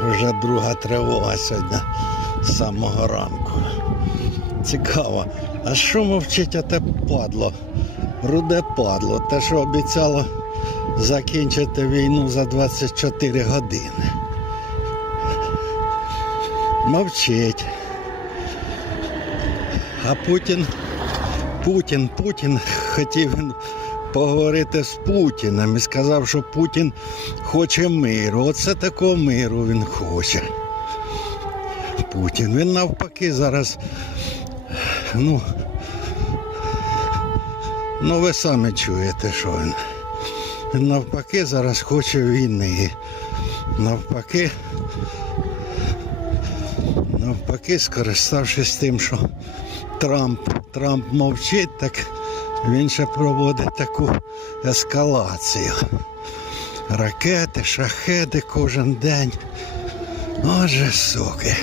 Вже друга тривога сьогодні з самого ранку. Цікаво, а що мовчить оте падло? Руде падло, те, що обіцяло закінчити війну за 24 години. Мовчить. А Путін хотів він поговорити з Путіним і сказав, що Путін хоче миру. Оце такого миру він хоче. Путін. Він навпаки зараз, ну ви самі чуєте, що він. Він навпаки зараз хоче війни. Навпаки, скориставшись тим, що Трамп мовчить, так він ще проводить таку ескалацію. Ракети, шахеди кожен день. Отже, суки.